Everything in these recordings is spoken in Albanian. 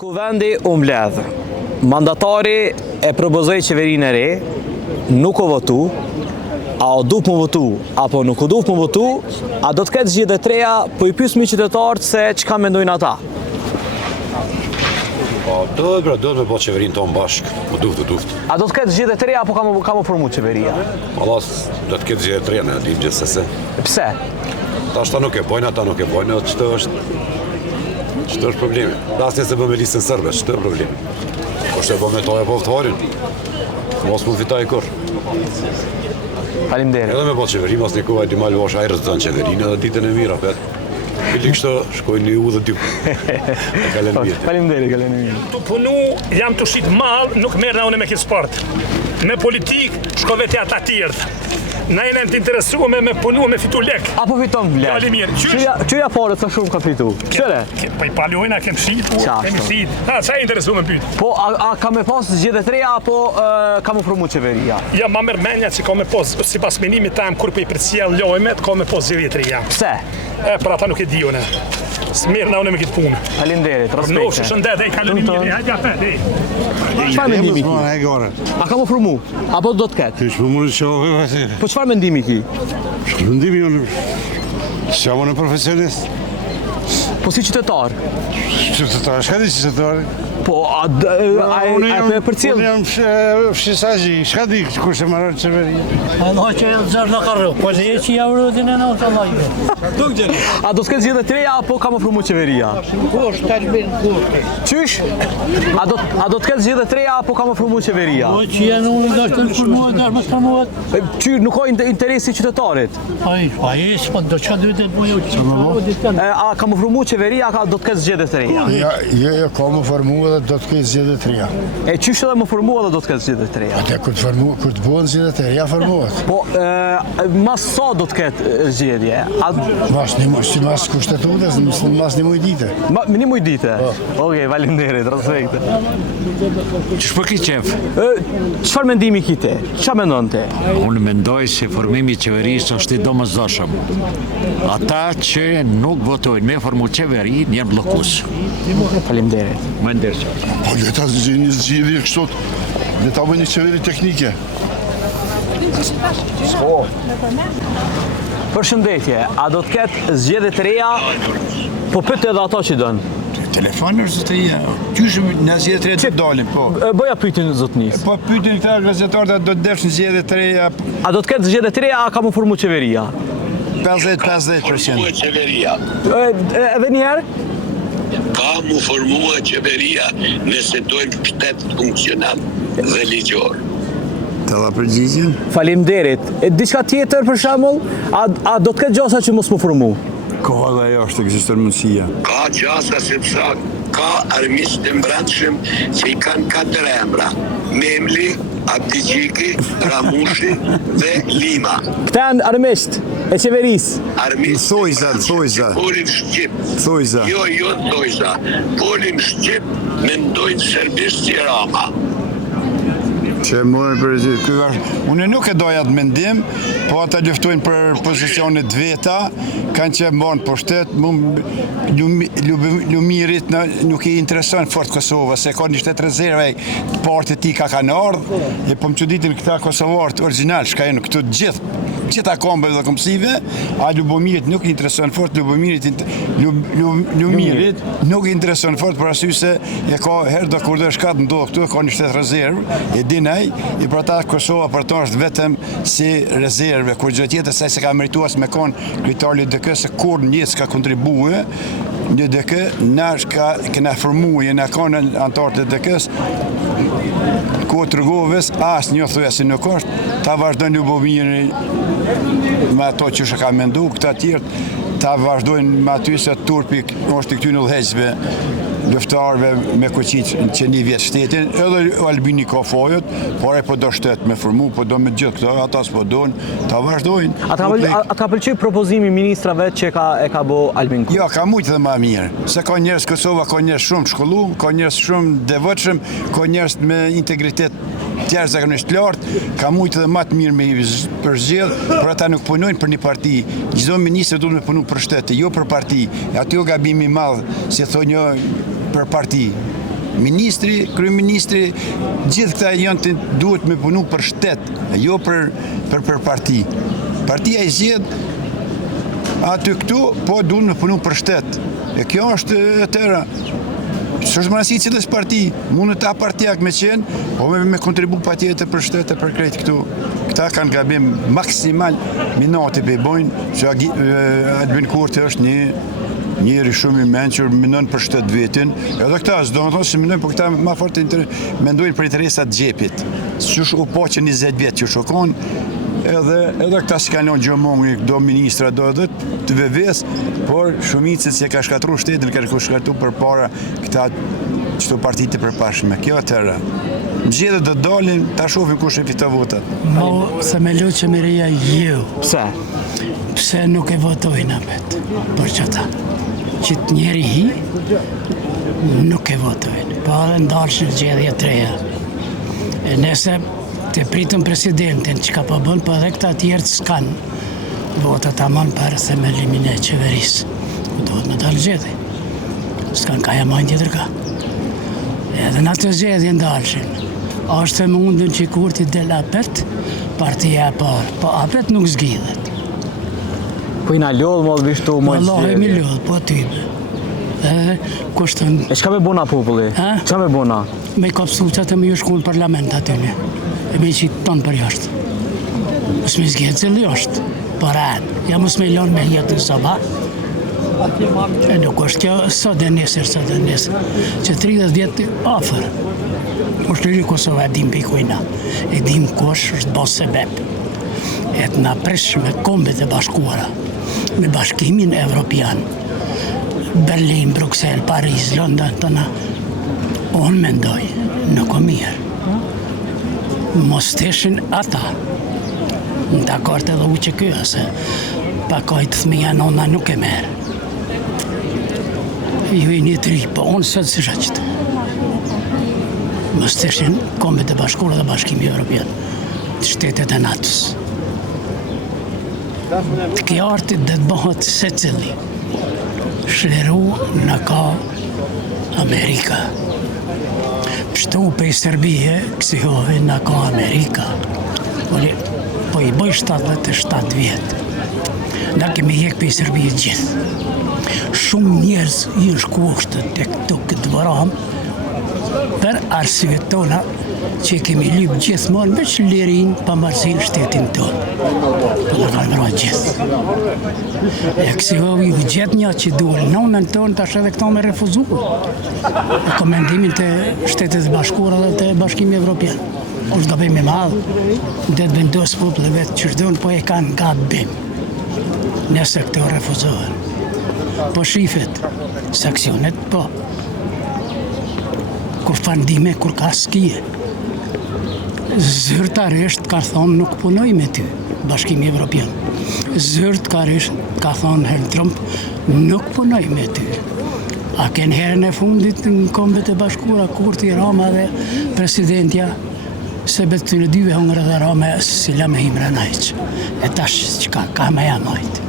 Kuvendi u mbledh. Mandatari e propozoi qeverinë e re, nuk u votu. A o dup më votu, apo nuk u dup më votu, a do të ketë zgjedhje të reja, po I pyes mi qytetarët se çka mendojnë ata. Do me po qeverinë tonë bashkë, më duft. A do të ketë zgjedhje të reja, apo ka më formu qeveria? Allas, do të ketë zgjedhje të reja, ne dim gjithsesi. Pse? Ata nuk e bojnë, ata nuk e bojnë, ç'to është problemi. Lasni se bëme listën sërbe, ç'to është problemi. Është e bëme toja povtarin, mos mund fitaj kur. Faleminderit. Edhe me po qeveri, mas një kuvaj Dimal Vosh ajrës të në qeverinë edhe ditën e mira, pet. Pili kështë shkojnë një u dhe dy. Faleminderit, kalen mirë. Të punu, jam të shqit malë, nuk merë na une me këtë sport. Me politik, shko vete ata tjertë. Na jene të interesu me punu, me fitu lek. Apo fiton vlerë? Kali mirë. Qyja pare të shumë ka fitu? Qëre? Po I palojna, kem shitu, kemi sit. Qa e interesu me pyt? Po, a ka me pas zgjedhje të reja, apo ka më formu qeveria? Ja, ma mërë menja që ka me pos, si pas menimit tam, kur për I përcijel lojmet, ka me pos zgjedhje të reja. Pse? Për ata nuk e di une. Smirë na une me këtë punë. Faleminderit, respekte. Nofshë shëndet, kaloni mirë, hajde apet, Çfarë mendimi ki? A ka më formu? Apo do të ketë? Po çfarë mendimi ki? Mendimi unë, jam unë profesionist. Po si qytetar? Qytetar, shka di qytetar? Po, a të përcjell? Unë jam fshisazhi, shka di kush e marrë qeveria? Allah që e zërë në karru, po që e që javërëtin e në të lajve. A do të ketë zgjedhje të reja, apo ka më formu qeveria? Kush, të shbinë kush. Qysh? A do të ketë zgjedhje të reja, apo ka më formu qeveria? Po që janë unë do të formuat, do të formuat. Qysh, nuk ka interesi qytetarit? A i s'po do që duhet të bëjë që A ka më formu qeveria, a do të ketë zgjedhje të reja? Jo, ka më formu edhe do të ketë zgjedhje të reja. E qysh edhe më formu edhe do të ketë zgjedhje të reja? Ate kur të bëhen zgjedhje të reja, formuat. Po, mas sa do të ketë zgjedhje? Mas kushtetutës, mas një muj dite. Me një muj dite? Okej, faleminderit, respekte. Qësh për ki qef? Çfarë mendimi ki ti? Ç'a mendon ti? Unë mendoj se formimi I qeverisë është I domosdoshëm. Ata që nuk votojnë me formu qeveri, njerë blokus. Faleminderit. Më ndërë. Po, leta një zgjidhje kështot, leta bëjë një qeveri teknike. Përshëndetje, a do të ketë zgjedhje të reja, po pyet edhe ato që donë? Telefoni është zotëria, qysh në zgjedhje të reja të dalim, po. Bëja pyetjen zotënisë. Po pyetjen këta gazetarët do të defshin zgjedhje të reja. A do të ketë zgjedhje të reja, a ka më formu qeveria? 50-50%. Qeveria. Edhe një herë? Ka mu formua qeveria nëse dojmë shtet funksional dhe ligjor. Të dha përgjigjen? Faleminderit. Diçka tjetër për shembull, a do të ketë gjasa që mos më formu? Koha dhe ajo është ekziston mundësia. Ka gjasa sepse ka armisht të mbrëmshëm që I kanë 4 emra. Memli, Abdigjiki, Ramushi dhe Lima. Këta janë armisht e qeverisë. Armisht Thojza. Polim Shqip. Thojza. Jo, Thojza. Polim Shqip mendojnë serbisht si Rama. Që morën për zgjidhje. Unë nuk e doja të mendim, po ata luftojnë për pozicionet veta, kanë që morën pushtet, Lumirit nuk I intereson fort Kosova, se ka një shtet rezerve, parti ti ka kanë ardhë, e po më çuditin këta kosovarët original, shka jenë këtu gjitha kombëve dhe komësive, a Lubomirit nuk I intereson fort, Lumirit nuk I intereson fort, për arsye se e ka herë do kur do shkat ndodhë këtu, ka një shtet rezervë, e dinaj, I për ta Kosova për ta është vetëm si rezerve, kur gjë tjetër se ka merituar me konë kryetari I DK se kur njëtë s'ka kontribue, një DK, na kena formuje, na konë antarët e DK-s, ku të rëgovës, asë një thuja si nuk është, ta vazhdojnë Lubomiri me ato që shë ka mendu, këta tjertë, ta vazhdojnë me aty se Turpi është I këty në dhejqëve, luftarëve me kuqit që një vjetë shtetin, edhe Albini ka fojët, por e po do shtetë me formu, po do me gjithë këta, ata s'po dojnë, ta vazhdojnë. A ka pëlqy propozimi ministrave që e ka bo Albin Kurti? Jo, ka mujtë dhe ma mirë, se ka njerës Kosova, ka njerës shumë shkollu, ka njerës shumë devotshëm, ka njerës me integritet tjerë zakonisht lartë, ka mujtë dhe ma të mirë me I përzgjedh, por ata nuk punojnë për një parti. Çdo ministër duhet me punu për shteti, jo për parti. Aty o gabimi madh, si thonë për parti. ministri, kryeministri, gjithë këta duhet me punu për shtet, jo për parti. Partia i zgjedh aty këtu, po duhet me punu për shtet. E kjo është e tëra. S'është më rëndësi cilës parti, mundë ta partijak me qenë, po me kontribu pa tjetër për shtetë për krejtë këtu. Këta kanë gabim maksimal minati për i bojnë, që Albin Kurti është njëri shumë i menqër, minon për shtetë vetin. Edhe këta, s'do më thonë që minojnë, po këta ma fort mendojnë për interesat gjepit. Qësh u po që 20 vjetë që shokon, edhe këta s'kanon gjëmongi, do ministra, do edhe të veves, por shumicët që ka shkatru shtetin, ka shkatru për para këta qëto partitë të përpashme. Kjo e tëra. Në gjithë dhe dalin, ta shofim kush e fita votat. Mo, se me lutë që mireja ju. Pse? Pse nuk e votojnë apet, për që ta. Qitë njeri hi, nuk e votojnë. Po edhe ndalë në gjedhje treja. E nëse të pritëm presidentin, që ka po bënë, po edhe këta tjertë s'kanë votat amon për themelimin e qeverisë. Duhet me dalë gjedhje. S'kanë ka jamajnë tjetër ka. Edhe në të gjedhje ndalëshin. Ashtë e mundën që Kurti del apet, partia e parë, po apet nuk zgjidhet. Po i na lodhë, më vishtu, më Allah e mi lodhë, po tybe. Edhe kushtën... E shka me bona populli? Qa me bona? Me i kapsu qatë me ju shku në parlament atyne. E me i qitë tonë për jashtë. Mësë me zgjedhë zëllë jashtë. Për anë. Ja mësë me lonë me jetë në soba. E nuk është kjo sot dhe nesër. Që 30 vjetë afer. Ushtëri Kosova e dim për i kujna. E dim kosh është bos sebeb. E të nga presh me kombet e bashkuara. Me bashkimin evropian. Berlin, Bruxelles, Paris, London, të na. Unë mendoj, nuk o mirë. Mos teshin ata. Në dakord edhe u që kjo, se pakojtë thmija nona nuk e merë. Ju e një të ri, po unë sëtë si shaqët. Mos teshin kombet e bashkuara dhe bashkimi Evropian, të shtetet e NATO-s. Të kjo artit dhe të bëhët se cili. Shleru në ka Amerika. Pështu për i Serbije, kësihovi në ka Amerika. Po i bëj 77 vjetë. Na kemi jek për i Serbije gjithë. Shumë njerëz i në shkuashtë të këtu këtë vëram, për arsyet tona që kemi lypë gjithmonë veç lirin pa marësin shtetin tonë. Po në kanë vëra gjithë. E kësihovi u gjithë një që duhe nonën tonë tash edhe këto me refuzu. E komendimin të shtetet bashkuara dhe të bashkimi Evropian. Është gabim i madhë, dhe të vendosë popullë vetë që shdonë, po e kanë gabim. Nëse këto refuzohen. Po shifet, seksionet, po. Kur fandime, kur ka skije. Zyrtarisht ka thonë nuk punoj me ty, bashkimi Evropian. Zyrtarisht ka thonë Herr Trump, nuk punoj me ty. A kënë herën e fundit në kombet e bashkuara, Kurti, Rama dhe presidentja, se betë të në dyve hongre dhe Rama si la me himra najqë. E tash që ka me jamajt.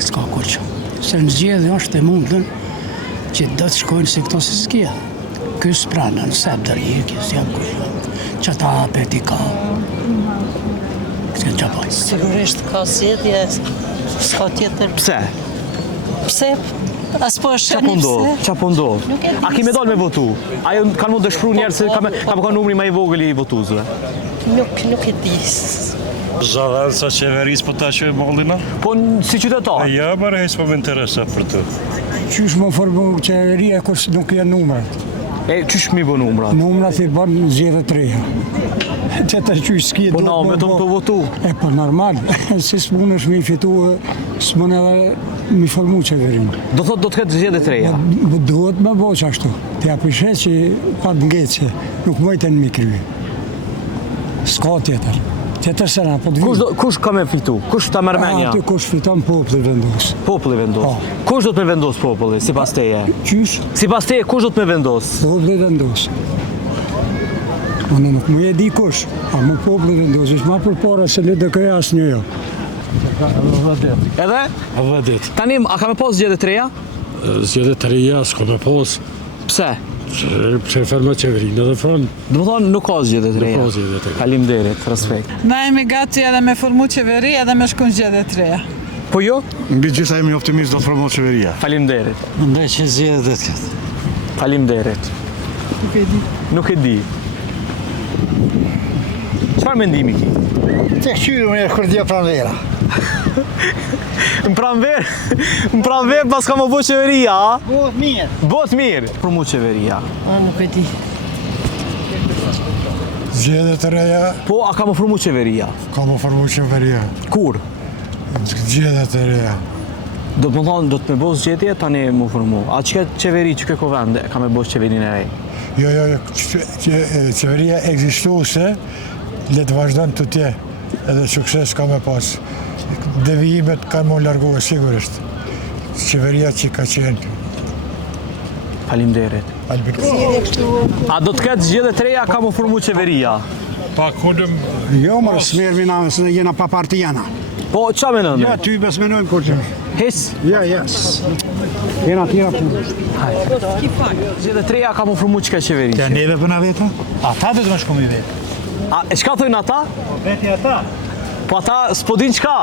S'ka kur që. Se në zgjedhje është e mundën që do të shkojnë si këto se s'kje. Kësë pranë në sebë dërje, kësë janë kërë. Që ta apet i ka. Kësë që pojnë. Sigurisht ka zgjedhje, s'ka tjetër. Pse? Pse? As po është Qa po ndodh? A ki me dalë me votu? Ajo kanë mund të shpru njerë se ka me ka numri ma i vogël i votuzve? Nuk e di. Zhadhanca qeveris po ta që e mollina? Po si qytetar? Ja, mërë hejtë po me interesa për të. Qysh më formu qeveria kërës nuk janë numrat? E qysh mi bë numrat? Numrat i bën zgjedhje të reja. Që ta qysh s'ki Po na me të votu? E po normal, si s'mun është mi fitu, s'mun edhe mi formu qeverin. Do thot do të ketë zgjedhje të reja? Duhet me bo që ashtu. Të apishet që pa të ngecje, nuk mojten mi krivi. S'ka tjetër. Tjetër se na, po të vijë. Kush ka me fitu? Kush ta mërmenja? Aty kush fiton populli vendos. Populli vendos? Kush do të me vendos populli, si pas teje? Qysh? Si pas teje, kush do të me vendos? Populli vendos. Unë nuk më e di kush, a më populli vendos. Ishtë ma për para se le dhe këja asë një jo. Edhe? Vëdit. Tanim, a ka me pas zgjedhje të reja? Zgjedhje të reja, s'ka me pas. Pse? Pse ferma qeverinë edhe fal. Do të thonë nuk ka zgjedhje të reja. Nuk ka zgjedhje të reja. Faleminderit, respekt. Na jemi gati edhe me formu qeveri edhe me shkon zgjedhje të reja. Po jo? Mbi gjitha jemi optimist do të formohet qeveria. Faleminderit. Mendoj që zgjedhjet do të ketë. Faleminderit. Nuk e di. Çfarë mendimi ki? Të këshyru me kërdia pranvera. Në pranver pas ka më bo qeveria, a? Bëhet mirë. Bëhet mirë. Për mu qeveria. Nuk e di. Zgjedhje të reja, Po, a ka më formu qeveria? ka më formu qeveria. Kur? Zgjedhje të reja. Do të më thonë, do të me bo zgjedhje, tani mu formu. A që këtë qeveri, që këtë vend ka me bo qeverinë e rej? Jo, qeveria ekzistuese, le të vazhdojnë të tje, edhe sukses ka me pas. Devijimet kanë më largohë sigurisht. Qeveria që ka qenë. Faleminderit. A do të ketë zgjedhje të reja, ka më formu qeveria? Pa kodëm Jo, mërë smerë vina, se ne jena pa partijana. Po, qa me nëndë? Ja, ty besmenojmë kur që. Hes? Ja. Jena tjera punë. Zgjedhje të reja ka më formu që ka qeveri? Ja, neve për na veta? Ata dhe të më shkomi vetë. A, e qka thujnë ata? Veti ata? Po ata s'po din qka?